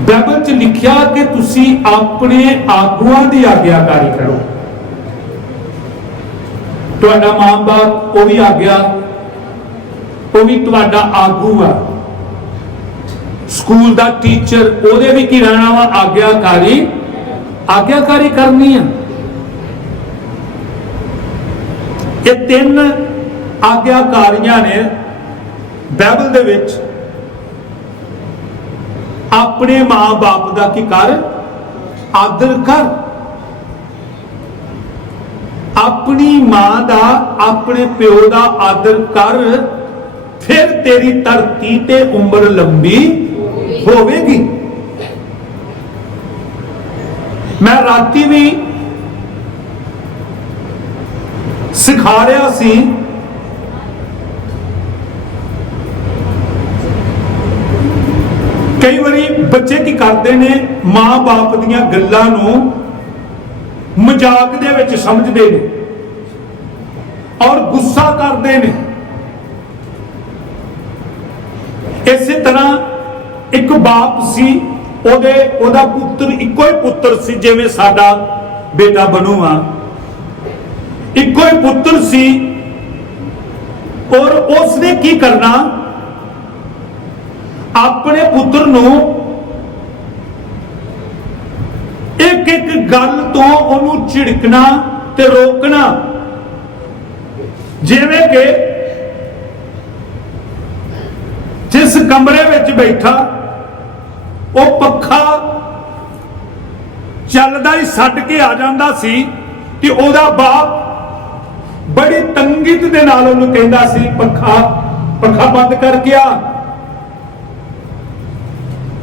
Bible 'ਚ ਲਿਖਿਆ ਕਿ ਤੁਸੀਂ ਆਪਣੇ ਆਗੂਆਂ ਦੀ ਆਗਿਆਕਾਰੀ ਕਰੋ। ਤੁਹਾਡਾ ਮਾਂ-ਬਾਪ ਉਹ ਵੀ ਆਗਿਆ, ਉਹ ਵੀ ਤੁਹਾਡਾ ਆਗੂ ਆ। ਸਕੂਲ ਦਾ ਟੀਚਰ, ਉਹਦੇ ਵੀ ਕੀ ਰਹਿਣਾ ਵਾ? ਆਗਿਆਕਾਰੀ। ਆਗਿਆਕਾਰੀ ਕਰਨੀ ਆ। ਇਹ ਤਿੰਨ ਆਗਿਆਕਾਰੀਆਂ ਨੇ ਬਾਈਬਲ ਦੇ ਵਿੱਚ ਆਪਣੇ ਮਾਂ-ਬਾਪ ਦਾ ਕੀ ਕਰ? ਆਦਰ ਕਰ। ਆਪਣੀ ਮਾਂ ਦਾ, ਆਪਣੇ ਪਿਓ ਦਾ ਆਦਰ ਕਰ। ਫਿਰ ਤੇਰੀ ਧਰਤੀ ਤੇ ਉਮਰ ਲੰਬੀ ਹੋਵੇਗੀ। ਮੈਂ ਰਾਤੀ ਵੀ ਸਿਖਾ ਰਿਹਾ ਸੀ ਕਈ ਵਾਰੀ ਬੱਚੇ ਕੀ ਕਰਦੇ ਨੇ, ਮਾਂ-ਬਾਪ ਦੀਆਂ ਗੱਲਾਂ ਨੂੰ ਮਜ਼ਾਕ ਦੇ ਵਿੱਚ ਸਮਝਦੇ ਨੇ ਔਰ ਗੁੱਸਾ ਕਰਦੇ ਨੇ। ਇਸੇ ਤਰ੍ਹਾਂ ਇੱਕ ਬਾਪ ਸੀ, ਉਹਦੇ, ਉਹਦਾ ਪੁੱਤਰ ਇੱਕੋ ਹੀ ਪੁੱਤਰ ਸੀ, ਜਿਵੇਂ ਸਾਡਾ ਬੇਟਾ ਬਣੂ ਇੱਕੋ ਹੀ ਪੁੱਤਰ ਸੀ ਔਰ ਉਸਨੇ ਕੀ ਕਰਨਾ ਆਪਣੇ ਪੁੱਤਰ ਨੂੰ ਇੱਕ ਇੱਕ ਗੱਲ ਤੋਂ ਉਹਨੂੰ ਝਿੜਕਣਾ ਤੇ ਰੋਕਣਾ। ਜਿਵੇਂ ਕਿ ਜਿਸ ਕਮਰੇ ਵਿੱਚ ਬੈਠਾ, ਉਹ ਪੱਖਾ ਚੱਲਦਾ ਹੀ ਛੱਡ ਕੇ ਆ ਜਾਂਦਾ ਸੀ ਕਿ ਉਹਦਾ ਬਾਪ ਬੜੀ ਤੰਗਿਤ ਦੇ ਨਾਲ ਉਹਨੂੰ ਕਹਿੰਦਾ ਸੀ, ਪੱਖਾ ਪੱਖਾ ਬੰਦ ਕਰ ਗਿਆ।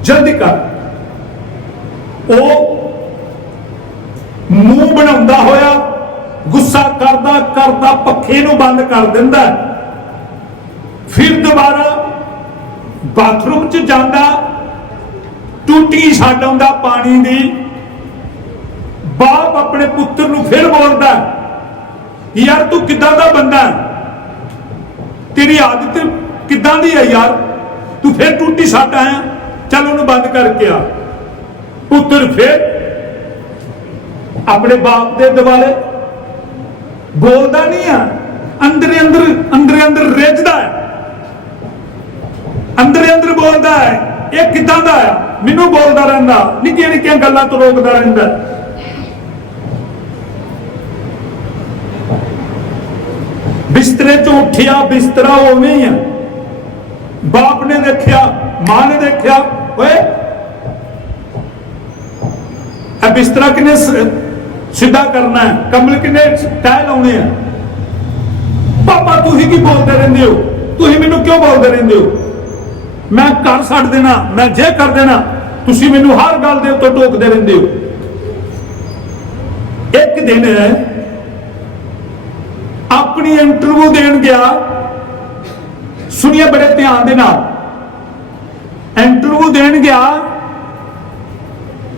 ਜਲਦੀ ਕਰ। ਉਹ ਮੂੰਹ ਬਣਾਉਂਦਾ ਹੋਇਆ, ਗੁੱਸਾ ਕਰਦਾ ਕਰਦਾ, ਪੱਖੇ ਨੂੰ ਬੰਦ ਕਰ ਦਿੰਦਾ ਫਿਰ ਦੁਬਾਰਾ ਬਾਥਰੂਮ 'ਚ ਜਾਂਦਾ, ਟੂਟੀ ਛੱਡ ਆਉਂਦਾ ਪਾਣੀ ਦੀ। ਬਾਪ ਆਪਣੇ ਪੁੱਤਰ ਨੂੰ ਫਿਰ ਬੋਲਦਾ ਯਾਰ ਤੂੰ ਕਿੱਦਾਂ ਦਾ ਬੰਦਾ ਤੇਰੀ ਆਦਤ ਕਿੱਦਾਂ ਦੀ ਹੈ ਯਾਰ? ਤੂੰ ਫਿਰ ਟੂਟੀ ਛੱਡ ਆਇਆ? ਚੱਲ ਉਹਨੂੰ ਬੰਦ ਕਰਕੇ ਆ। ਪੁੱਤਰ ਫਿਰ ਆਪਣੇ ਬਾਪ ਦੇ ਦਿਵਾਲੇ ਬੋਲਦਾ ਨਹੀਂ ਆ। ਅੰਦਰ ਅੰਦਰ ਅੰਦਰ ਅੰਦਰ ਰਿੱਝਦਾ ਹੈ। ਅੰਦਰ ਅੰਦਰ ਬੋਲਦਾ ਹੈ। ਇਹ ਕਿੱਦਾਂ ਦਾ ਹੈ? ਮੈਨੂੰ ਬੋਲਦਾ ਰਹਿੰਦਾ। ਨਿੱਕੀਆਂ ਨਿੱਕੀਆਂ ਗੱਲਾਂ ਤੋਂ ਰੋਕਦਾ ਰਹਿੰਦਾ ਬਿਸਤਰੇ ਤੋਂ ਉੱਠਿਆ, ਬਿਸਤਰਾ ਉਵੇਂ ਹੀ ਆ। ਬਾਪ ਨੇ ਦੇਖਿਆ, ਮਾਂ ਨੇ ਦੇਖਿਆ ਓਏ। ਇਹ ਬਿਸਤਰਾ ਕਿਨੇ ਸਿੱਧਾ ਕਰਨਾ ਹੈ? ਕੰਬਲ ਕਿਨੇ ਤੈ ਲਾਉਣੇ ਆ? ਪਾਪਾ, ਤੁਸੀਂ ਕੀ ਬੋਲਦੇ ਰਹਿੰਦੇ ਹੋ? ਤੁਸੀਂ ਮੈਨੂੰ ਕਿਉਂ ਬੋਲਦੇ ਰਹਿੰਦੇ ਹੋ? ਮੈਂ ਘਰ ਛੱਡ ਦੇਣਾ, ਮੈਂ ਜੇ ਕਰ ਦੇਣਾ, ਤੁਸੀਂ ਮੈਨੂੰ ਹਰ ਗੱਲ ਦੇ ਉੱਤੇ ਟੋਕਦੇ ਰਹਿੰਦੇ ਹੋ। ਇੱਕ ਦਿਨ ਆਪਣੀ ਇੰਟਰਵਿਊ ਦੇਣ ਗਿਆ। ਸੁਣੀਏ ਬੜੇ ਧਿਆਨ ਦੇ ਨਾਲ। ਇੰਟਰਵਿਊ ਦੇਣ ਗਿਆ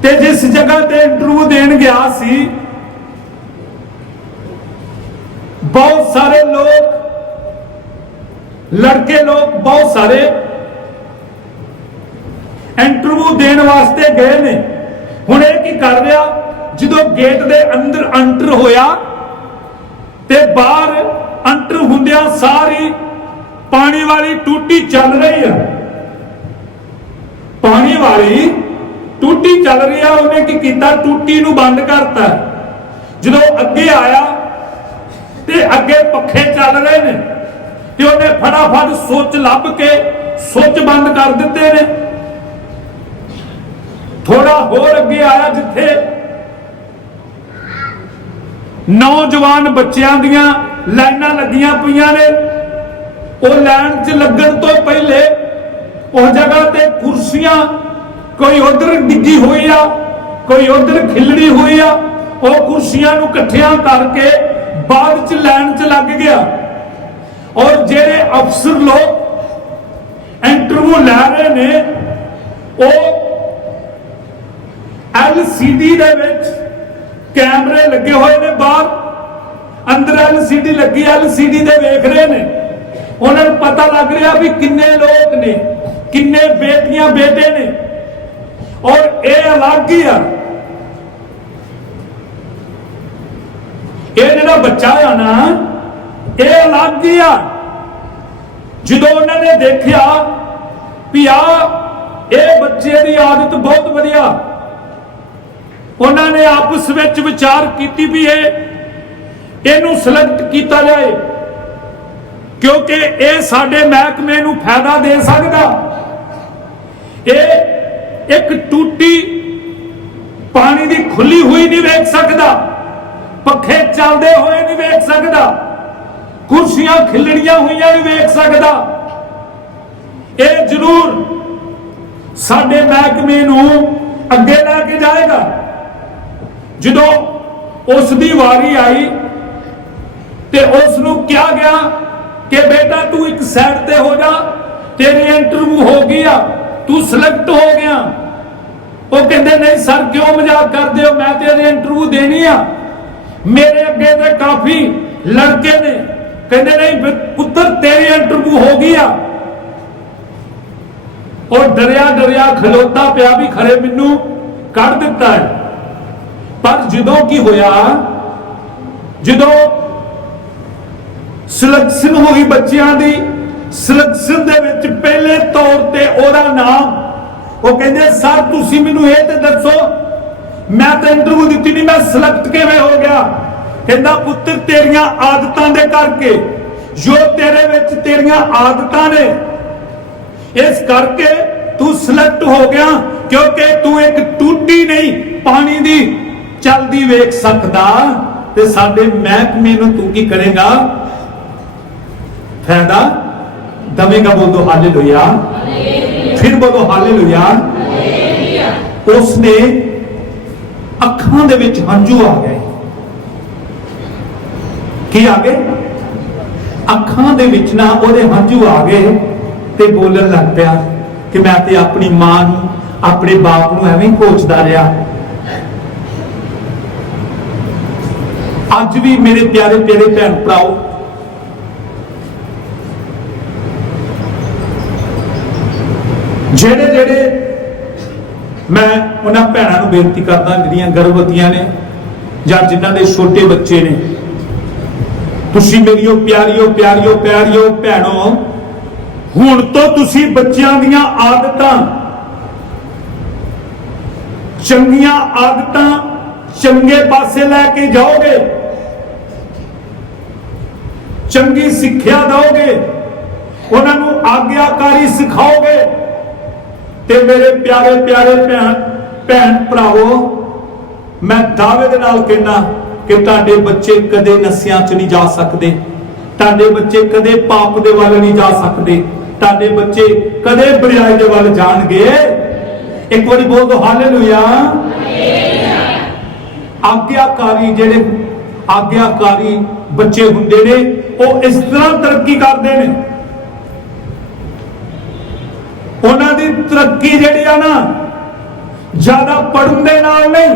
ਤੇ ਜਿਸ ਜਗ੍ਹਾ ਤੇ ਇੰਟਰਵਿਊ ਦੇਣ ਗਿਆ ਸੀ, ਬਹੁਤ ਸਾਰੇ ਲੋਕ, ਲੜਕੇ ਲੋਕ ਬਹੁਤ ਸਾਰੇ ਇੰਟਰਵਿਊ ਦੇਣ ਵਾਸਤੇ ਗਏ ਨੇ। ਹੁਣ ਇਹ ਕੀ ਕਰ ਰਿਹਾ? ਜਦੋਂ ਗੇਟ ਦੇ ਅੰਦਰ ਐਂਟਰ ਹੋਇਆ ਤੇ ਬਾਹਰ ਐਂਟਰ ਹੁੰਦਿਆਂ ਸਾਰੀ ਪਾਣੀ ਵਾਲੀ ਟੂਟੀ ਚੱਲ ਰਹੀ ਹੈ। ਪਾਣੀ ਟੂਟੀ ਚੱਲ ਰਹੀ ਆ, ਉਹਨੇ ਕੀ ਕੀਤਾ? ਟੂਟੀ ਨੂੰ ਬੰਦ ਕਰਤਾ। ਜਦੋਂ ਅੱਗੇ ਆਇਆ ਤੇ ਅੱਗੇ ਪੱਖੇ ਚੱਲ ਰਹੇ ਨੇ ਤੇ ਉਹਨੇ ਫਟਾਫਟ ਸੁੱਚ ਲੱਭ ਕੇ ਸੁੱਚ ਬੰਦ ਕਰ ਦਿੱਤੇ ਨੇ। ਥੋੜਾ ਹੋਰ ਅੱਗੇ ਆਇਆ ਜਿੱਥੇ ਨੌਜਵਾਨ ਬੱਚਿਆਂ ਦੀਆਂ ਲਾਈਨਾਂ ਲੱਗੀਆਂ ਪਈਆਂ ਨੇ। ਉਹ ਲਾਈਨ 'ਚ ਲੱਗਣ ਤੋਂ ਪਹਿਲੇ ਉਹ ਜਗ੍ਹਾ ਤੇ ਕੁਰਸੀਆਂ ਕੋਈ ਉਧਰ ਡਿੱਗੀ ਹੋਈ ਆ, ਕੋਈ ਉਧਰ ਖਿਲੜੀ ਹੋਈ ਆ, ਉਹ ਕੁਰਸੀਆਂ ਨੂੰ ਇਕੱਠਿਆਂ ਕਰਕੇ ਬਾਅਦ 'ਚ ਲੈਣ 'ਚ ਲੱਗ ਗਿਆ। ਔਰ ਜਿਹੜੇ ਅਫਸਰ ਲੋਕ ਇੰਟਰਵਿਊ ਲੈ ਰਹੇ ਨੇ, ਉਹ ਐਲਸੀਡੀ ਦੇ ਵਿੱਚ ਕੈਮਰੇ ਲੱਗੇ ਹੋਏ ਨੇ ਬਾਹਰ। ਅੰਦਰ ਐਲਸੀਡੀ ਲੱਗੀ ਐਲਸੀਡੀ ਦੇ ਵੇਖ ਰਹੇ ਨੇ। ਉਹਨਾਂ ਨੂੰ ਪਤਾ ਲੱਗ ਰਿਹਾ ਵੀ ਕਿੰਨੇ ਲੋਕ ਨੇ, ਕਿੰਨੇ ਬੇਟੀਆਂ, ਬੇਟੇ ਨੇ। ਔਰ ਇਹ ਅਲੱਗ ਹੀ ਆ। ਇਹ ਜਿਹੜਾ ਬੱਚਾ ਆ ਨਾ, ਇਹ ਅਲੱਗ ਹੀ ਆ। ਜਦੋਂ ਉਹਨਾਂ ਨੇ ਦੇਖਿਆ ਵੀ ਆ, ਇਹ ਬੱਚੇ ਦੀ ਆਦਤ ਬਹੁਤ ਵਧੀਆ। ਉਹਨਾਂ ਨੇ ਆਪਸ ਵਿੱਚ ਵਿਚਾਰ ਕੀਤੀ ਵੀ ਇਹ, ਇਹਨੂੰ ਸਿਲੈਕਟ ਕੀਤਾ ਜਾਏ। ਕਿਉਂਕਿ ਇਹ ਸਾਡੇ ਮਹਿਕਮੇ ਨੂੰ ਫਾਇਦਾ ਦੇ ਸਕਦਾ। ਇਹ ਇੱਕ ਟੂਟੀ ਪਾਣੀ ਦੀ ਖੁੱਲੀ ਹੋਈ ਨਹੀਂ ਵੇਖ ਸਕਦਾ, ਪੱਖੇ ਚੱਲਦੇ ਹੋਏ ਨਹੀਂ ਵੇਖ ਸਕਦਾ, ਕੁਰਸੀਆਂ ਖਿਲੜੀਆਂ ਹੋਈਆਂ ਨਹੀਂ ਵੇਖ ਸਕਦਾ। ਇਹ ਜ਼ਰੂਰ ਸਾਡੇ ਮਹਿਕਮੇ ਨੂੰ ਅੱਗੇ ਲੈ ਕੇ ਜਾਏਗਾ। ਜਦੋਂ ਉਸ ਦੀ ਵਾਰੀ ਆਈ ਤੇ ਉਸ ਨੂੰ ਕਿਹਾ ਗਿਆ ਕਿ ਬੇਟਾ ਤੂੰ ਇੱਕ ਸਾਈਡ ਤੇ ਹੋ ਜਾ ਤੇਰੀ ਇੰਟਰਵਿਊ ਹੋ ਗਈ ਆ ਤੂੰ ਸਿਲੈਕਟ ਹੋ ਗਿਆ। ਉਹ ਕਹਿੰਦੇ, ਨਹੀਂ ਸਰ, ਕਿਉਂ ਮਜ਼ਾਕ ਕਰਦੇ ਹੋ? ਮੈਂ ਤੇਰੇ ਇੰਟਰਵਿਊ ਦੇਣੀ ਆ। ਮੇਰੇ ਅੱਗੇ ਤੇ ਕਾਫੀ ਲੜਕੇ ਨੇ। ਕਹਿੰਦੇ, ਨਹੀਂ ਪੁੱਤਰ, ਤੇਰੀ ਇੰਟਰਵਿਊ ਹੋ ਗਈ ਆ। ਉਹ ਡਰਿਆ ਡਰਿਆ, ਖਲੋਤਾ ਪਿਆ ਵੀ, ਖਰੇ ਮੈਨੂੰ ਕੱਢ ਦਿੱਤਾ ਹੈ। ਪਰ ਜਦੋਂ ਕੀ ਹੋਇਆ, ਜਦੋਂ ਸਿਲੈਕਸ਼ਨ ਹੋਈ ਬੱਚਿਆਂ ਦੀ ਸਿਲੈਕਸ਼ਨ ਦੇ ਵਿੱਚ ਪਹਿਲੇ ਤੌਰ ਤੇ ਉਹਦਾ ਨਾਮ, ਉਹ ਕਹਿੰਦੇ, ਸਰ, ਤੁਸੀਂ ਮੈਨੂੰ ਇਹ ਤੇ ਦੱਸੋ, ਮੈਂ ਤਾਂ ਇੰਟਰਵਿਊ ਦਿੱਤੀ ਨਹੀਂ ਮੈਂ ਸਿਲੈਕਟ ਕਿਵੇਂ ਹੋ ਗਿਆ? ਕਹਿੰਦਾ, ਪੁੱਤਰ, ਤੇਰੀਆਂ ਆਦਤਾਂ ਦੇ ਕਰਕੇ, ਜੋ ਤੇਰੇ ਵਿੱਚ ਤੇਰੀਆਂ ਆਦਤਾਂ ਨੇ, ਇਸ ਕਰਕੇ ਤੂੰ ਸਿਲੈਕਟ ਹੋ ਗਿਆ, ਕਿਉਂਕਿ ਤੂੰ ਇੱਕ ਟੂਟੀ ਨਹੀਂ, ਪਾਣੀ ਦੀ ਚਲਦੀ ਵੇਖ ਸਕਦਾ, ਤੇ ਸਾਡੇ ਮਹਿਕਮੇ ਨੂੰ ਤੂੰ ਕੀ ਕਰੇਗਾ? ਫਾਇਦਾ ਦਵੇਗਾ ਬੋਲੋ ਹਾਲੇਲੂਇਆ। ਫਿਰ ਬੋਲੋ ਹਾਲੇਲੂਇਆ। ਉਸਨੇ ਅੱਖਾਂ ਦੇ ਵਿੱਚ ਹੰਝੂ ਆ ਗਏ। ਕੀ ਆ ਗਏ? ਅੱਖਾਂ ਦੇ ਵਿੱਚ ਨਾ ਉਹਦੇ ਹੰਝੂ ਆ ਗਏ ਤੇ ਬੋਲਣ ਲੱਗ ਪਿਆ ਕਿ ਮੈਂ ਤੇ ਆਪਣੀ ਮਾਂ ਨੂੰ, ਆਪਣੇ ਬਾਪ ਨੂੰ ਐਵੇਂ ਹੀ ਕੋਚਦਾ ਰਿਹਾ। ਅੱਜ ਵੀ ਮੇਰੇ ਪਿਆਰੇ ਪਿਆਰੇ ਭੈਣ ਭਰਾਓ ਜਿਹੜੇ ਜਿਹੜੇ ਮੈਂ ਉਹਨਾਂ ਭੈਣਾਂ ਨੂੰ ਬੇਨਤੀ ਕਰਦਾ, ਜਿਹੜੀਆਂ ਗਰਭਵਤੀਆਂ ਨੇ ਜਾਂ ਜਿਨ੍ਹਾਂ ਦੇ ਛੋਟੇ ਬੱਚੇ ਨੇ, ਤੁਸੀਂ ਮੇਰੀਓ ਪਿਆਰੀਓ ਪਿਆਰੀਓ ਪਿਆਰੀਓ ਭੈਣੋ, ਹੁਣ ਤੋਂ ਤੁਸੀਂ ਬੱਚਿਆਂ ਦੀਆਂ ਆਦਤਾਂ, ਚੰਗੀਆਂ ਆਦਤਾਂ ਚੰਗੇ ਪਾਸੇ ਲੈ ਕੇ ਜਾਓਗੇ, ਚੰਗੀ ਸਿੱਖਿਆ ਦਿਓਗੇ, ਉਹਨਾਂ ਨੂੰ ਆਗਿਆਕਾਰੀ ਸਿਖਾਓਗੇ ਤੇ ਮੇਰੇ ਪਿਆਰੇ ਪਿਆਰੇ ਭੈਣ ਭੈਣ ਭਰਾਵੋ, ਮੈਂ ਦਾਅਵੇ ਦੇ ਨਾਲ ਕਹਿੰਦਾ ਕਿ ਤੁਹਾਡੇ ਬੱਚੇ ਕਦੇ ਨਸਿਆਂ 'ਚ ਨਹੀਂ ਜਾ ਸਕਦੇ। ਤੁਹਾਡੇ ਬੱਚੇ ਕਦੇ ਪਾਪ ਦੇ ਵੱਲ ਨਹੀਂ ਜਾ ਸਕਦੇ। ਤੁਹਾਡੇ ਬੱਚੇ ਕਦੇ ਬੁਰਾਈ ਦੇ ਵੱਲ ਜਾਣਗੇ। ਇੱਕ ਵਾਰੀ ਬੋਲ ਦੋ ਹਾਲੇਲੂਇਆ। ਆਗਿਆਕਾਰੀ ਜਿਹੜੇ, ਆਗਿਆਕਾਰੀ ਬੱਚੇ ਹੁੰਦੇ ਨੇ, ਉਹ ਇਸ ਤਰ੍ਹਾਂ ਤਰੱਕੀ ਕਰਦੇ ਨੇ। ਉਹਨਾਂ ਦੀ ਤਰੱਕੀ ਜਿਹੜੀ ਆ ਨਾ, ਜ਼ਿਆਦਾ ਪੜ੍ਹਨ ਦੇ ਨਾਲ ਨਹੀਂ,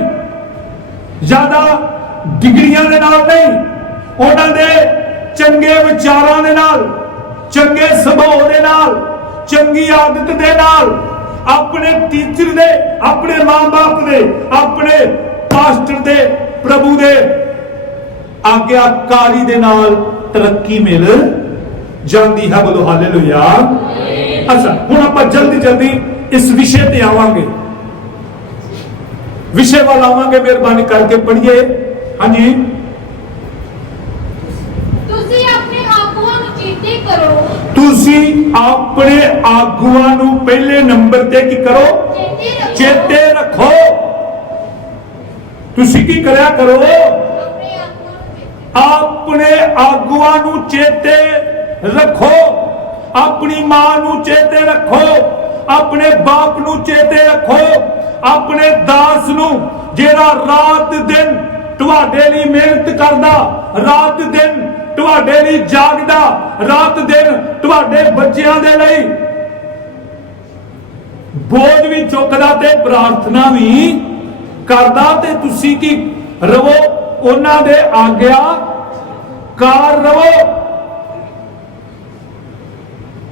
ਜ਼ਿਆਦਾ ਡਿਗਰੀਆਂ ਦੇ ਨਾਲ ਨਹੀਂ, ਉਹਨਾਂ ਦੇ ਚੰਗੇ ਵਿਚਾਰਾਂ ਦੇ ਨਾਲ, ਚੰਗੇ ਸੁਭਾਅ ਦੇ ਨਾਲ, ਚੰਗੀ ਆਦਤ ਦੇ ਨਾਲ, ਆਪਣੇ ਟੀਚਰ ਦੇ, ਆਪਣੇ ਮਾਂ-ਬਾਪ ਦੇ, ਆਪਣੇ ਪਾਸਟਰ ਦੇ, ਪ੍ਰਭੂ ਦੇ ਆਗਿਆਕਾਰੀ ਦੇ ਨਾਲ ਤਰੱਕੀ ਮਿਲ ਜਾਂਦੀ ਹੈ ਬੋਲੋ ਹਾਲੇਲੂਇਆ ਅੱਛਾ ਹੁਣ ਆਪਾਂ ਜਲਦੀ ਜਲਦੀ ਇਸ ਵਿਸ਼ੇ ਤੇ ਆਵਾਂਗੇ। ਵਿਸ਼ੇ ਵੱਲ ਆਵਾਂਗੇ ਮਿਹਰਬਾਨੀ ਕਰਕੇ ਪੜ੍ਹੀਏ। ਹਾਂਜੀ। ਤੁਸੀਂ ਆਪਣੇ ਆਗੂਆਂ ਨੂੰ ਚੇਤੇ ਕਰੋ। ਤੁਸੀਂ ਆਪਣੇ ਆਗੂਆਂ ਨੂੰ ਪਹਿਲੇ ਨੰਬਰ ਤੇ ਕੀ ਕਰੋ? ਚੇਤੇ ਰੱਖੋ। ਤੁਸੀਂ ਕੀ ਕਰਿਆ ਕਰੋ। ਆਪਣੇ ਆਗੂਆਂ ਨੂੰ ਚੇਤੇ ਰੱਖੋ। ਆਪਣੀ ਮਾਂ ਨੂੰ ਚੇਤੇ ਰੱਖੋ, ਆਪਣੇ ਬਾਪ ਨੂੰ ਚੇਤੇ ਰੱਖੋ, ਆਪਣੇ ਦਾਸ ਨੂੰ ਜਿਹੜਾ ਰਾਤ ਦਿਨ ਤੁਹਾਡੇ ਲਈ ਮਿਹਨਤ ਕਰਦਾ, ਰਾਤ ਦਿਨ ਤੁਹਾਡੇ ਲਈ ਜਾਗਦਾ, ਰਾਤ ਦਿਨ ਤੁਹਾਡੇ ਬੱਚਿਆਂ ਦੇ ਲਈ ਬੋਝ ਵੀ ਚੁੱਕਦਾ ਤੇ ਪ੍ਰਾਰਥਨਾ ਵੀ ਕਰਦਾ ਤੇ ਤੁਸੀਂ ਕੀ ਰਵੋ? ਉਹਨਾਂ ਦੇ ਆਗਿਆ ਕਾਰ ਰਵੋ?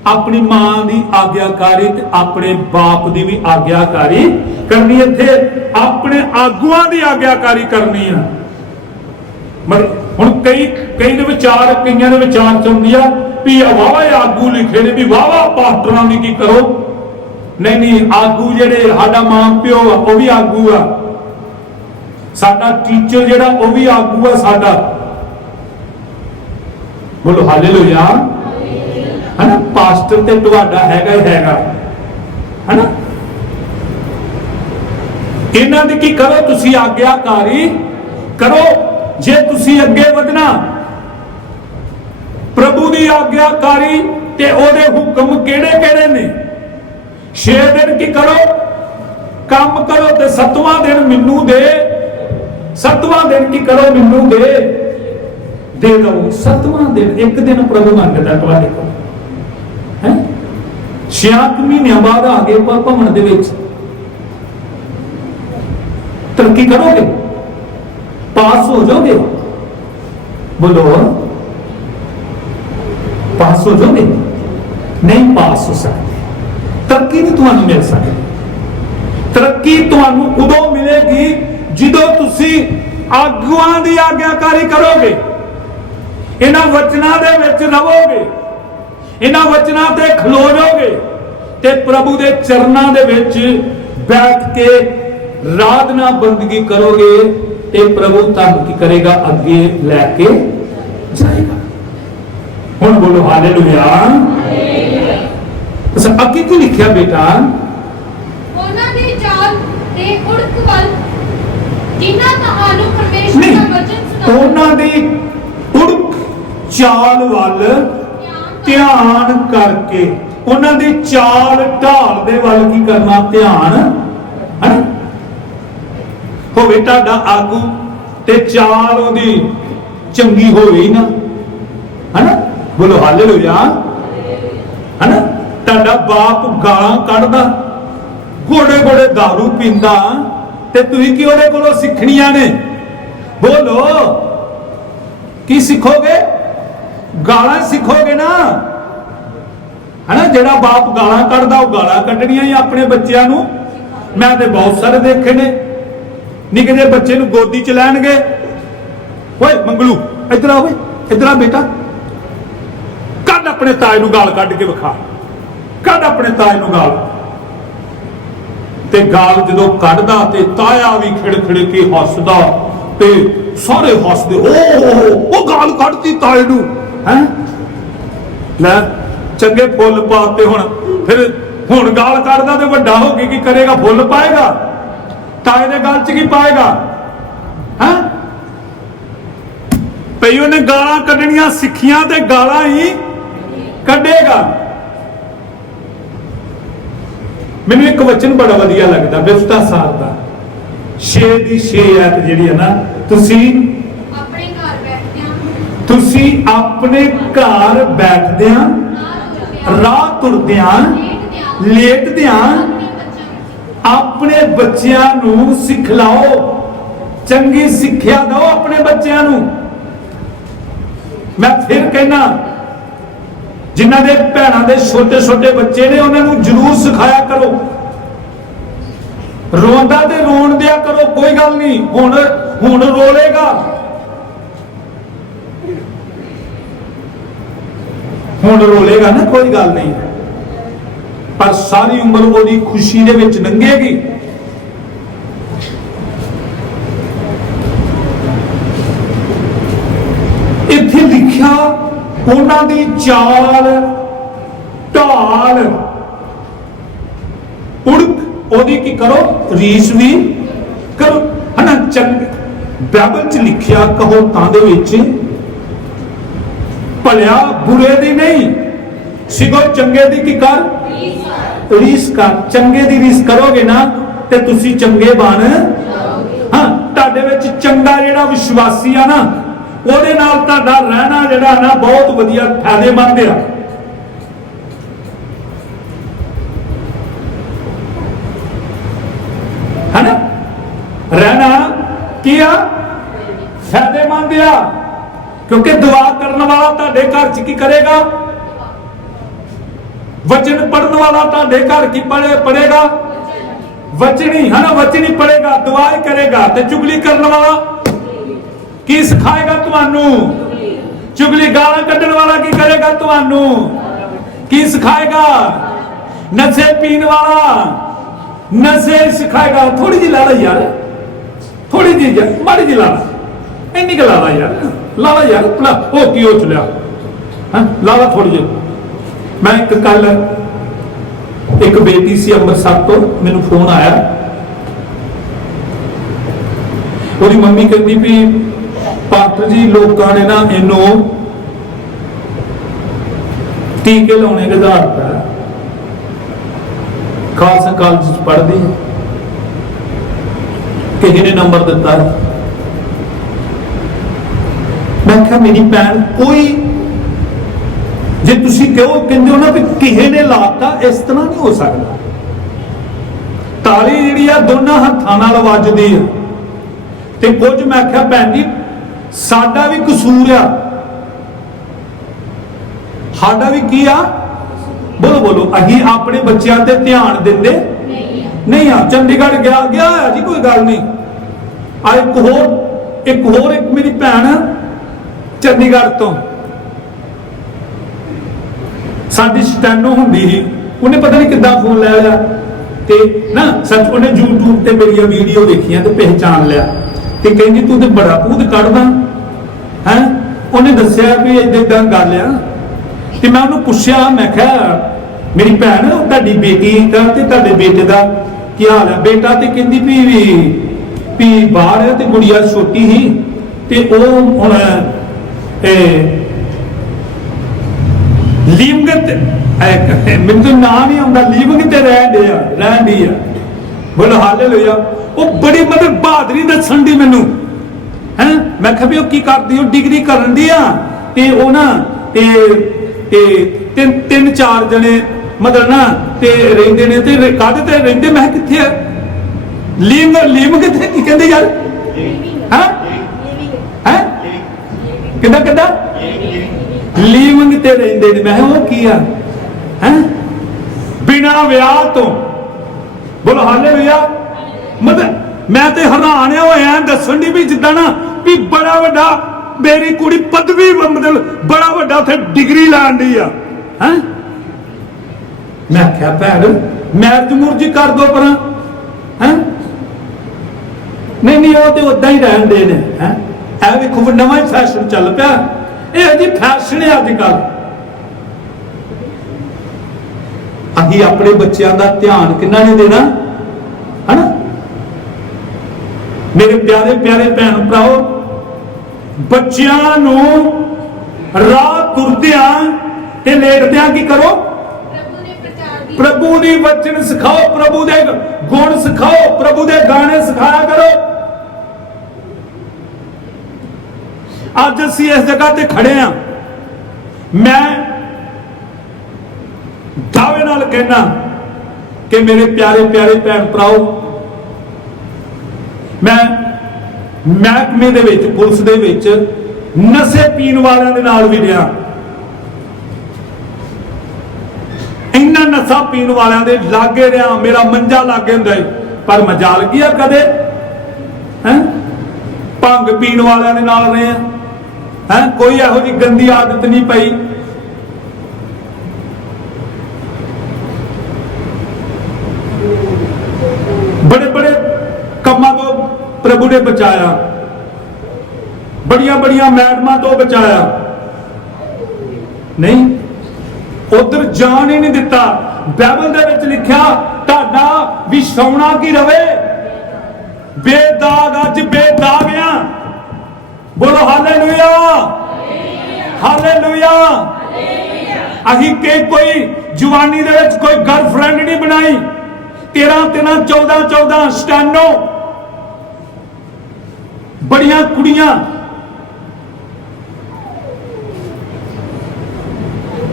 ਆਪਣੀ ਮਾਂ ਦੀ ਆਗਿਆਕਾਰੀ ਤੇ ਆਪਣੇ ਬਾਪ ਦੀ ਵੀ ਆਗਿਆਕਾਰੀ ਕਰਨੀ ਇੱਥੇ ਆਪਣੇ ਆਗੂਆਂ ਦੀ ਆਗਿਆਕਾਰੀ ਕਰਨੀ ਆ ਮਤਲਬ ਹੁਣ ਕਈ ਕਈ ਦੇ ਵਿਚਾਰ, ਕਈਆਂ ਦੇ ਵਿਚਾਰ ਚ ਹੁੰਦੀ ਆ ਵੀ ਵਾਵਾ ਆਗੂ ਲਿਖੇ ਨੇ ਵੀ ਵਾਵਾ ਪਾਸਟਰਾਂ ਦੀ ਕੀ ਕਰੋ? ਨਹੀਂ ਨਹੀਂ, ਆਗੂ ਜਿਹੜੇ ਸਾਡਾ ਮਾਂ ਪਿਓ ਆ, ਉਹ ਵੀ ਆਗੂ ਆ। ਸਾਡਾ ਟੀਚਰ ਜਿਹੜਾ, ਉਹ ਵੀ ਆਗੂ ਆ ਸਾਡਾ। ਬੋਲੋ, ਹਾਲੇਲੂਇਆ। ਪਾਸਟਰ ਤੇ ਤੁਹਾਡਾ ਹੈਗਾ ਹੀ ਹੈਗਾ। ਹਨਾ? ਇਹਨਾਂ ਦੀ ਕੀ ਕਰੋ ਤੁਸੀਂ ਆਗਿਆਕਾਰੀ? ਕਰੋ। ਜੇ ਤੁਸੀਂ ਅੱਗੇ ਵਧਣਾ, ਪ੍ਰਭੂ ਦੀ ਆਗਿਆਕਾਰੀ ਤੇ ਉਹਦੇ ਹੁਕਮ ਕਿਹੜੇ ਕਿਹੜੇ ਨੇ? 6 ਦਿਨ ਕੀ ਕਰੋ? ਕੰਮ ਕਰੋ ਤੇ ਸੱਤਵਾਂ ਦਿਨ ਮੈਨੂੰ ਦੇ। ਸੱਤਵਾਂ ਦਿਨ ਕੀ ਕਰੋ? ਮੈਨੂੰ ਦੇ। ਦੇ ਦਵੋ ਸੱਤਵਾਂ ਦਿਨ ਇੱਕ ਦਿਨ ਪ੍ਰਭੂ ਮੰਗਦਾ ਤੁਹਾਡੇ ਕੋਲ। ਹੈ? ਛਿਆ ਮਹੀਨਿਆਂ ਬਾਅਦ ਆ ਗਏ ਆਪਾਂ ਭਵਨ ਦੇ ਵਿੱਚ। ਤਰੱਕੀ ਕਰੋਗੇ? ਪਾਸ ਹੋ ਜਾਓਗੇ? ਬੋਲੋ। ਪਾਸ ਹੋ ਜਾਓਗੇ? ਨਹੀਂ ਪਾਸ ਹੋ ਸਕਦੇ। ਤਰੱਕੀ ਨਹੀਂ ਤੁਹਾਨੂੰ ਮਿਲ ਸਕਦੀ। ਤਰੱਕੀ ਤੁਹਾਨੂੰ ਉਦੋਂ ਮਿਲੇਗੀ ਜਦੋਂ ਤੁਸੀਂ ਆਗੂਆਂ ਦੀ ਆਗਿਆਕਾਰੀ ਕਰੋਗੇ। ਇਹਨਾਂ ਵਚਨਾਂ ਦੇ ਵਿੱਚ ਰਹੋਗੇ ਇਹਨਾਂ ਵਚਨਾਂ ਤੇ ਖਲੋ ਜਾਓਗੇ ਤੇ ਪ੍ਰਭੂ ਦੇ ਚਰਨਾਂ ਦੇ ਵਿੱਚ ਬੈਠ ਕੇ ਰਾਧਨਾ ਬੰਦਗੀ ਕਰੋਗੇ ਤੇ ਪ੍ਰਭੂ ਤੁਹਾਨੂੰ ਕੀ ਕਰੇਗਾ? ਅੱਗੇ ਲੈ ਕੇ ਜਾਏਗਾ। ਹੁਣ ਬੋਲੋ ਹਾਲੇਲੂਇਆ। ਅਸਾਂ ਅੱਗੇ ਕੀ ਲਿਖਿਆ ਬੇਟਾ? ਉਹਨਾਂ ਦੀ ਚਾਲ ਤੇ ਉੜਕ ਵੱਲ ਜਿਨ੍ਹਾਂ ਤੁਹਾਨੂੰ ਪਰਮੇਸ਼ਰ ਦਾ ਵਚਨ ਸੁਣਾਉਣ ਉਹਨਾਂ ਦੀ ਉੜਕ ਚਾਲ ਵੱਲ ਧਿਆਨ ਕਰਕੇ। ਉਹਨਾਂ ਦੀ ਚਾਲ ਢਾਲ ਦੇ ਵੱਲ ਕੀ ਕਰਨਾ? ਧਿਆਨ, ਹਨ? ਹੋਵੇ ਤੁਹਾਡਾ ਆਗੂ ਤੇ ਚਾਲ ਉਹਦੀ ਚੰਗੀ ਹੋਵੇ ਨਾ। ਹਨਾ? ਬੋਲੋ ਹਾਲੇ ਲਓ ਜਾ ਹਨਾ? ਤੁਹਾਡਾ ਬਾਪ ਗਾਲਾਂ ਕੱਢਦਾ ਘੋੜੇ ਘੋੜੇ दारू ਪੀਂਦਾ ਤੇ ਤੁਸੀਂ ਕੀ ਉਹਦੇ ਕੋਲੋਂ ਸਿੱਖਣੀਆਂ ਨੇ? ਬੋਲੋ, ਕੀ ਸਿੱਖੋਗੇ? ਗਾਲਾਂ ਸਿੱਖੋਗੇ ਨਾ? ਹਨਾ, ਜਿਹੜਾ ਬਾਪ ਗਾਲਾਂ ਕੱਢਦਾ, ਉਹ ਗਾਲਾਂ ਕੱਢਣੀਆਂ ਹੀ ਆਪਣੇ ਬੱਚਿਆਂ ਨੂੰ। ਮੈਂ ਤੇ ਬਹੁਤ ਸਾਰੇ ਦੇਖੇ ਨੇ। ਨਿੱਕੇ ਜਿਹੇ ਬੱਚੇ ਨੂੰ ਗੋਦੀ ਚ ਲੈਣਗੇ। ਓਏ, ਮੰਗਲੂ, ਇੱਧਰ ਆ ਓਏ, ਇੱਧਰ ਆ ਬੇਟਾ। ਕੱਢ ਆਪਣੇ ਤਾਏ ਨੂੰ ਗਾਲ ਕੱਢ ਕੇ ਵਿਖਾ। ਕੱਢ ਆਪਣੇ ਤਾਏ ਨੂੰ ਗਾਲ। ਤੇ ਗਾਲ ਜਦੋਂ ਕੱਢਦਾ ਤੇ ਤਾਇਆ ਵੀ ਖਿੜ ਖਿੜ ਕੇ ਹੱਸਦਾ ਤੇ ਸਾਰੇ ਹੱਸਦੇ, ਓ ਉਹ ਗਾਲ ਕੱਢਤੀ ਤਾਏ ਨੂੰ। ਹੈ? ਲੈ, ਚੰਗੇ ਫੁੱਲ ਪਾਤੇ ਹੁਣ। ਫਿਰ ਹੁਣ ਗਾਲ ਕੱਢਦਾ ਤੇ ਵੱਡਾ ਹੋ ਕੇ ਕੀ ਕਰੇਗਾ? ਫੁੱਲ ਪਾਏਗਾ? ਤਾਏ ਦੇ ਗਲ 'ਚ ਕੀ ਪਾਏਗਾ? ਹੈ? ਪਈ ਉਹਨੇ ਗਾਲਾਂ ਕੱਢਣੀਆਂ ਸਿੱਖੀਆਂ ਤੇ ਗਾਲਾਂ ਹੀ ਕੱਢੇਗਾ। ਮੈਨੂੰ ਇੱਕ ਵਚਨ ਬੜਾ ਵਧੀਆ ਲੱਗਦਾ ਬਿਫਤਾ ਸਾਰ ਦਾ। 6 ਦੀ 6 ਐਤ ਜਿਹੜੀ ਹੈ ਨਾ, ਤੁਸੀਂ ਤੁਸੀਂ ਆਪਣੇ ਘਰ ਬੈਠਦਿਆਂ ਰਾਹ ਤੁਰਦਿਆਂ ਲੇਟਦਿਆਂ ਆਪਣੇ ਬੱਚਿਆਂ ਨੂੰ ਨੂੰ ਸਿਖਲਾਓ, ਚੰਗੀ ਸਿੱਖਿਆ ਦਿਓ ਆਪਣੇ ਬੱਚਿਆਂ ਨੂੰ। ਮੈਂ ਫਿਰ ਕਹਿਣਾ ਜਿਨ੍ਹਾਂ ਦੇ ਭੈਣਾਂ ਦੇ ਛੋਟੇ ਛੋਟੇ ਬੱਚੇ ਨੇ, ਉਹਨਾਂ ਨੂੰ ਜ਼ਰੂਰ ਸਿਖਾਇਆ ਕਰੋ। ਰੋਂਦਾ ਤੇ ਰੋਣ ਦਿਆ ਕਰੋ, ਕੋਈ ਗੱਲ ਨਹੀਂ, ਹੁਣ ਹੁਣ ਰੋਲੇਗਾ। ਹੁਣ ਰੋਲੇਗਾ ਨਾ, ਕੋਈ ਗੱਲ ਨਹੀਂ। ਪਰ ਸਾਰੀ ਉਮਰ ਉਹਦੀ ਖੁਸ਼ੀ ਦੇ ਵਿੱਚ ਲੰਘੇਗੀ ਇੱਥੇ ਲਿਖਿਆ, ਉਹਨਾਂ ਦੀ ਚਾਲ, ਢਾਲ। ਉੜਕ, ਉਹਦੀ ਕੀ ਕਰੋ? ਰੀਸ ਵੀ ਕਰੋ। ਹਨਾ, ਚੰਗ ਬਾਈਬਲ ਚ ਲਿਖਿਆ, ਕਹੋ ਤਾਂ ਦੇ ਵਿੱਚ ਭਲਿਆ ਬੁਰੇ ਦੀ ਨਹੀਂ। ਸਿਗੋ ਚੰਗੇ ਦੀ ਕੀ ਕਰ? ਰੀਸ ਕਰ। ਚੰਗੇ ਦੀ ਰੀਸ ਕਰੋਗੇ ਨਾ, ਤੇ ਤੁਸੀਂ ਚੰਗੇ ਬਣ ਹਾਂ, ਤੁਹਾਡੇ ਵਿੱਚ ਚੰਗਾ ਜਿਹੜਾ ਵਿਸ਼ਵਾਸੀ ਆ ਨਾ, ਉਹਦੇ ਨਾਲ ਤੁਹਾਡਾ ਰਹਿਣਾ ਜਿਹੜਾ ਨਾ, ਬਹੁਤ ਵਧੀਆ ਫਾਇਦੇਮੰਦ ਆ। ਹਨਾ? ਰਹਿਣਾ ਕੀ ਆ? ਫਾਇਦੇਮੰਦ ਆ। ਕਿਉਂਕਿ ਦੁਆ ਕਰਨ ਵਾਲਾ ਤੁਹਾਡੇ ਘਰ 'ਚ ਕੀ ਕਰੇਗਾ? ਵਚਨ ਪੜਨ ਵਾਲਾ ਤੁਹਾਡੇ ਘਰ ਕੀ ਪੜੇ ਪੜੇਗਾ ਵਚਨੀ, ਹਨਾ, ਵਚਨੀ ਪੜੇਗਾ ਦੁਆਈ ਕਰੇਗਾ ਤੇ ਚੁਗਲੀ ਕਰਨ ਵਾਲਾ ਕੀ ਸਿਖਾਏਗਾ ਤੁਹਾਨੂੰ? ਚੁਗਲੀ ਗਾਲਾਂ ਕੱਢਣ ਵਾਲਾ ਕੀ ਕਰੇਗਾ ਤੁਹਾਨੂੰ? ਕੀ ਸਿਖਾਏਗਾ? ਨਸ਼ੇ ਪੀਣ ਵਾਲਾ? ਨਸ਼ੇ ਸਿਖਾਏਗਾ। ਥੋੜੀ ਜਿਹੀ ਲਾ ਲਾ ਯਾਰ। ਥੋੜੀ ਜਿਹੀ ਮਾੜੀ ਜਿਹੀ ਲਾ ਲਾ। ਇੰਨੀ ਕੁ ਲਾ ਲਾ ਯਾਰ। ਲਾ ਲਾ ਯਾਰ, ਲਾ, ਉਹ ਕੀ ਹੋ ਚਲਿਆ ਹਾਂ? ਲਾ ਲਾ ਥੋੜੀ ਜਿਹੀ। ਮੈਂ ਇੱਕ ਕੱਲ ਇੱਕ ਬੇਟੀ ਸੀ ਅੰਮ੍ਰਿਤਸਰ ਤੋਂ, ਮੈਨੂੰ ਫੋਨ ਆਇਆ। ਉਹਦੀ ਮੰਮੀ ਕਹਿੰਦੀ ਵੀ ਪਾਤਰ ਜੀ, ਲੋਕਾਂ ਨੇ ਨਾ ਇਹਨੂੰ ਟੀਕੇ ਲਾਉਣੇ ਦੇ ਆਧਾਰ ਖਾਲਸਾ ਕਾਲਜ ਚ ਪੜ੍ਹਦੀ ਕਿਸੇ ਨੇ ਨੰਬਰ ਦਿੱਤਾ ਮੈਂ ਕਿਹਾ ਮੇਰੀ ਭੈਣ ਕੋਈ ਜੇ ਤੁਸੀਂ ਕਹੋ ਕਹਿੰਦੇ ਹੋ ਨਾ ਵੀ ਕਿਸੇ ਨੇ ਲਾਤਾ ਇਸ ਤਰ੍ਹਾਂ ਨਹੀਂ ਹੋ ਸਕਦਾ। ਤਾਲੀ ਜਿਹੜੀ ਆ ਦੋਨਾਂ ਹੱਥਾਂ ਨਾਲ ਵੱਜਦੀ ਆ। ਤੇ ਕੁਝ ਮੈਂ ਕਿਹਾ ਭੈਣ ਜੀ ਸਾਡਾ ਵੀ ਕਸੂਰ ਆ। ਸਾਡਾ ਵੀ ਕੀ ਆ? ਬੋਲੋ ਬੋਲੋ ਅਸੀਂ ਆਪਣੇ ਬੱਚਿਆਂ ਤੇ ਧਿਆਨ ਦਿੰਦੇ। ਨਹੀਂ ਆ। ਨਹੀਂ ਆ ਚੰਡੀਗੜ੍ਹ ਗਿਆ ਗਿਆ ਜੀ ਕੋਈ ਗੱਲ ਨਹੀਂ। ਆ ਇੱਕ ਹੋਰ ਇੱਕ ਹੋਰ ਇੱਕ ਮੇਰੀ ਭੈਣ ਆ, ਚੰਡੀਗੜ੍ਹ ਤੋਂ। ਸਾਡੀ ਸਟੈਨੋ ਹੁੰਦੀ ਸੀ, ਉਹਨੇ ਪਤਾ ਨਹੀਂ ਕਿੱਦਾਂ ਫੋਨ ਲੈ ਲਿਆ ਤੇ ਨਾ ਸੱਚ ਉਹਨੇ YouTube ਤੇ ਮੇਰੀਆਂ ਵੀਡੀਓ ਦੇਖੀਆਂ ਤੇ ਪਹਿਚਾਨ ਲਿਆ ਤੇ ਕਹਿੰਦੀ ਤੂੰ ਤੇ ਬੜਾ ਭੂਤ ਕੱਢਦਾ, ਹੈ? ਉਹਨੇ ਦੱਸਿਆ ਵੀ ਇਦਾਂ ਇਦਾਂ ਗੱਲ ਆ। ਤੇ ਮੈਂ ਉਹਨੂੰ ਪੁੱਛਿਆ, ਮੈਂ ਕਿਹਾ, ਮੇਰੀ ਭੈਣ, ਤੁਹਾਡੀ ਬੇਟੀ ਦਾ ਤੇ ਤੁਹਾਡੇ ਬੇਟੇ ਦਾ ਕੀ ਹਾਲ ਹੈ ਬੇਟਾ ਤੇ ਕਹਿੰਦੀ ਵੀ, ਵੀ- ਬਾਹਰ ਹੈ ਤੇ ਗੁੜੀਆ ਛੋਟੀ ਸੀ ਤੇ ਉਹ ਹੁਣ ਲੀਵਗਤ ਮੈਨੂੰ ਤਾਂ ਨਾਂ ਨਹੀਂ ਆਉਂਦਾ ਲੀਵਗ ਤੇ ਰਹਿਣ ਆ ਰਹਿਣ ਦੀ ਆ ਬੋਲ ਹਾਲੇਲੂਇਆ ਉਹ ਬੜੀ ਮਤਲਬ ਬਹਾਦਰੀ ਦੱਸਣ ਦੀ ਮੈਨੂੰ ਹੈ ਮੈਂ ਕਿਹਾ ਵੀ ਉਹ ਕੀ ਕਰਦੀ ਉਹ ਡਿਗਰੀ ਕਰਨ ਦੀ ਆ ਤੇ ਉਹ ਨਾ ਤੇ ਤੇ ਤਿੰਨ ਤਿੰਨ ਚਾਰ ਜਣੇ ਮਤਲਬ ਨਾ ਤੇ ਰਹਿੰਦੇ ਨੇ ਤੇ ਕਾਹਦੇ ਤੇ ਰਹਿੰਦੇ ਮੈਂ ਕਿੱਥੇ ਆ ਲੀਮ ਲੀਮ ਕਿੱਥੇ ਕੀ ਕਹਿੰਦੇ ਯਾਰ ਹੈ ਕਿੱਦਾਂ ਕਿੱਦਾਂ? ਲੀਵਿੰਗ ਤੇ ਰਹਿੰਦੇ ਨੇ। ਮੈਂ ਕਿਹਾ, ਉਹ ਕੀ ਆ? ਹੈ? ਬਿਨਾ ਵਿਆਹ ਤੋਂ। ਬੋਲ, ਹਾਲੇਲੂਇਆ। ਮਤਲਬ ਮੈਂ ਤੇ ਹੈਰਾਨ ਹੋਇਆ ਦੱਸਣ ਦੀ ਵੀ ਜਿੱਦਾਂ ਨਾ ਵੀ ਬੜਾ ਵੱਡਾ ਮੇਰੀ ਕੁੜੀ ਪਦਵੀ ਮਤਲਬ ਬੜਾ ਵੱਡਾ ਉੱਥੇ ਡਿਗਰੀ ਲੈਣ ਦੀ ਆ। ਹੈ? ਮੈਂ ਆਖਿਆ, ਭੈਣ ਮੈਰਿਜ ਮੁਰਜੀ ਕਰ ਦੋ ਪਰਾਂ। ਹੈ? ਨਹੀਂ ਨਹੀਂ, ਉਹ ਤੇ ਉਦਾਂ ਹੀ ਰਹਿਣ ਦੇ ਨੇ। ਹੈ? ਐ ਵੇਖੋ ਨਵਾਂ ਹੀ ਫੈਸ਼ਨ ਚੱਲ ਪਿਆ। ਇਹ ਜੀ ਫੈਸ਼ਨ ਹੈ ਅੱਜ ਕੱਲ ਅਸੀਂ ਆਪਣੇ ਬੱਚਿਆਂ ਦਾ ਧਿਆਨ ਕਿੰਨਾ ਨਹੀਂ ਦੇਣਾ? ਹਨਾ? ਮੇਰੇ ਪਿਆਰੇ ਪਿਆਰੇ ਭੈਣ ਭਰਾਓ, ਬੱਚਿਆਂ ਨੂੰ ਰਾਹ ਤੁਰਦਿਆਂ ਤੇ ਲੇਟਦਿਆਂ ਕੀ ਕਰੋ? ਪ੍ਰਭੂ ਦੀ ਵਚਨ ਸਿਖਾਓ, ਪ੍ਰਭੂ ਦੇ ਗੁਣ ਸਿਖਾਓ, ਪ੍ਰਭੂ ਦੇ ਗਾਣੇ ਸਿਖਾਇਆ ਕਰੋ। ਅੱਜ ਅਸੀਂ ਇਸ ਜਗ੍ਹਾ ਤੇ ਖੜੇ ਆ। ਮੈਂ ਦਾਅਵੇ ਨਾਲ ਕਹਿਣਾ ਕਿ ਮੇਰੇ ਪਿਆਰੇ ਪਿਆਰੇ ਭੈਣ ਭਰਾਓ, ਮੈਂ ਮਹਿਕਮੇ ਦੇ ਵਿੱਚ, ਪੁਲਿਸ ਦੇ ਵਿੱਚ ਨਸ਼ੇ ਪੀਣ ਵਾਲਿਆਂ ਦੇ ਨਾਲ ਵੀ ਰਿਹਾ। ਇੰਨਾ ਨਸ਼ਾ ਪੀਣ ਵਾਲਿਆਂ ਦੇ ਲਾਗੇ ਰਿਹਾ, ਮੇਰਾ ਮੰਜਾ ਲਾਗੇ ਹੁੰਦਾ ਏ। ਪਰ ਮਜਾਲ ਕੀ ਆ ਕਦੇ? ਹੈ? ਭੰਗ ਪੀਣ ਵਾਲਿਆਂ ਦੇ ਨਾਲ ਰਹੇ ਆ। ਹੈ? ਕੋਈ ਇਹੋ ਜੀ ਗੰਦੀ ਆਦਤ ਨਹੀਂ ਪਈ। ਬੜੇ ਬੜੇ ਕੰਮਾਂ ਤੋਂ ਪ੍ਰਭੂ ਨੇ ਬਚਾਇਆ। ਬੜੀਆਂ ਬੜੀਆਂ ਮੈਡਮਾਂ ਤੋਂ ਬਚਾਇਆ। ਨਹੀਂ, ਉਧਰ ਜਾਣ ਹੀ ਨਹੀਂ ਦਿੱਤਾ। ਬਾਈਬਲ ਦੇ ਵਿੱਚ ਲਿਖਿਆ, ਤੁਹਾਡਾ ਵੀ ਸੌਣਾ ਕੀ ਰਵੇ? ਬੇਦਾਗ ਅੱਜ ਬੇਦਾਗ ਬੋਲੋ ਹਾਲੇਲੂਇਆ। ਹਾਲੇਲੂਇਆ। ਅਹੀਂ ਕਿ ਕੋਈ ਜਵਾਨੀ ਦੇ ਵਿੱਚ ਕੋਈ ਗਰਲਫ੍ਰੈਂਡ ਨਹੀਂ ਬਣਾਈ? 13 13 14 14 ਸਟੈਨੋ ਬੜੀਆਂ ਕੁੜੀਆਂ।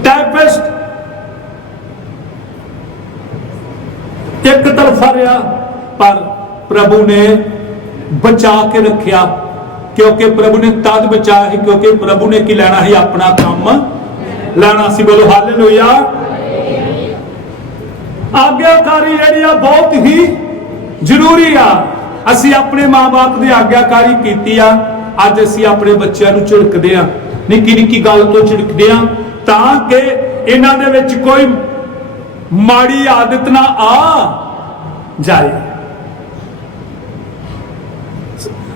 ਟਾਈਪਿਸਟ ਇੱਕ ਤਰਫਾ ਰਿਹਾ, ਪਰ ਪ੍ਰਭੂ ਨੇ ਬਚਾ ਕੇ ਰੱਖਿਆ। ਕਿਉਂਕਿ ਪ੍ਰਭੂ ਨੇ ਤਦ ਬਚਾਇਆ ਸੀ, ਕਿਉਂਕਿ ਪ੍ਰਭੂ ਨੇ ਕੀ ਲੈਣਾ ਸੀ? ਆਪਣਾ ਕੰਮ ਲੈਣਾ ਸੀ। ਬੋਲੋ, ਹਾਲੇਲੂਇਆ। ਆਗਿਆਕਾਰੀ ਜਿਹੜੀ ਆ, ਬਹੁਤ ਹੀ ਜ਼ਰੂਰੀ ਆ। ਅਸੀਂ ਆਪਣੇ ਮਾਪੇ ਦੀ ਆਗਿਆਕਾਰੀ ਕੀਤੀ ਆ। ਅੱਜ ਅਸੀਂ ਆਪਣੇ ਬੱਚਿਆਂ ਨੂੰ ਝਿੜਕਦੇ ਆ। ਨਿੱਕੀ ਨਿੱਕੀ ਗੱਲ ਤੋਂ ਝਿੜਕਦੇ ਆ। ਤਾਂ ਕਿ ਇਹਨਾਂ ਦੇ ਵਿੱਚ ਕੋਈ ਮਾੜੀ ਆਦਤ ਨਾ ਆ ਜਾਏ।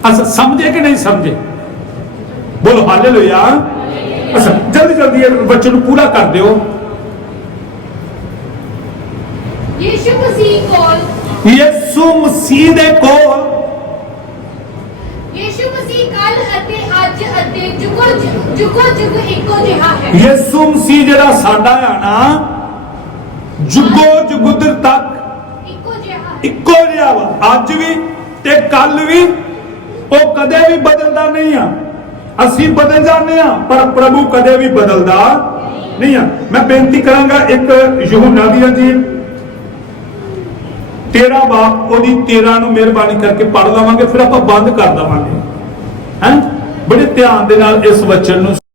ਅਸ ਸਮਝੇ ਕਿ ਨਹੀਂ ਸਮਝੇ? ਬੋਲੋ ਹਾਲੇਲੂਇਆ। ਅੱਛਾ ਜਲਦੀ ਜਲਦੀ ਇਹ ਬੱਚੇ ਨੂੰ ਪੂਰਾ ਕਰ ਦਿਓ। ਯੀਸ਼ੂ ਮਸੀਹ ਕੋਲ। ਯਿਸੂ ਮਸੀਹ ਦੇ ਕੋਲ। ਯੀਸ਼ੂ ਮਸੀਹ ਕੱਲ ਅਤੇ ਅੱਜ ਅਤੇ ਜੁਗੋ ਜੁਗੋ ਜੁਗ ਇੱਕੋ ਜਿਹਾ ਹੈ। ਯਿਸੂ ਮਸੀਹ ਜਿਹੜਾ ਸਾਡਾ ਆ ਨਾ ਜੁਗੋ ਜੁਗੁਦਰ ਤੱਕ ਇੱਕੋ ਜਿਹਾ ਇੱਕੋ ਜਿਹਾ ਵਾ। ਅੱਜ ਵੀ ਤੇ ਕੱਲ ਵੀ ਉਹ ਕਦੇ ਵੀ ਬਦਲਦਾ ਨਹੀਂ ਆ। ਅਸੀਂ ਬਦਲ ਜਾਂਦੇ ਆ, ਪਰ ਪ੍ਰਭੂ ਕਦੇ ਵੀ ਬਦਲਦਾ ਨਹੀਂ ਆ। ਮੈਂ ਬੇਨਤੀ ਕਰਾਂਗਾ ਇੱਕ ਯਹੂਨਾ ਦੀ ਜੀ। ਤੇਰਾ ਬਾਪ ਉਹਦੀ 13 ਨੂੰ ਮਿਹਰਬਾਨੀ ਕਰਕੇ ਪੜ ਲਵਾਂਗੇ, ਫਿਰ ਆਪਾਂ ਬੰਦ ਕਰ ਦਵਾਂਗੇ। ਹੈ? ਬੜੇ ਧਿਆਨ ਦੇ ਨਾਲ ਇਸ ਵਚਨ ਨੂੰ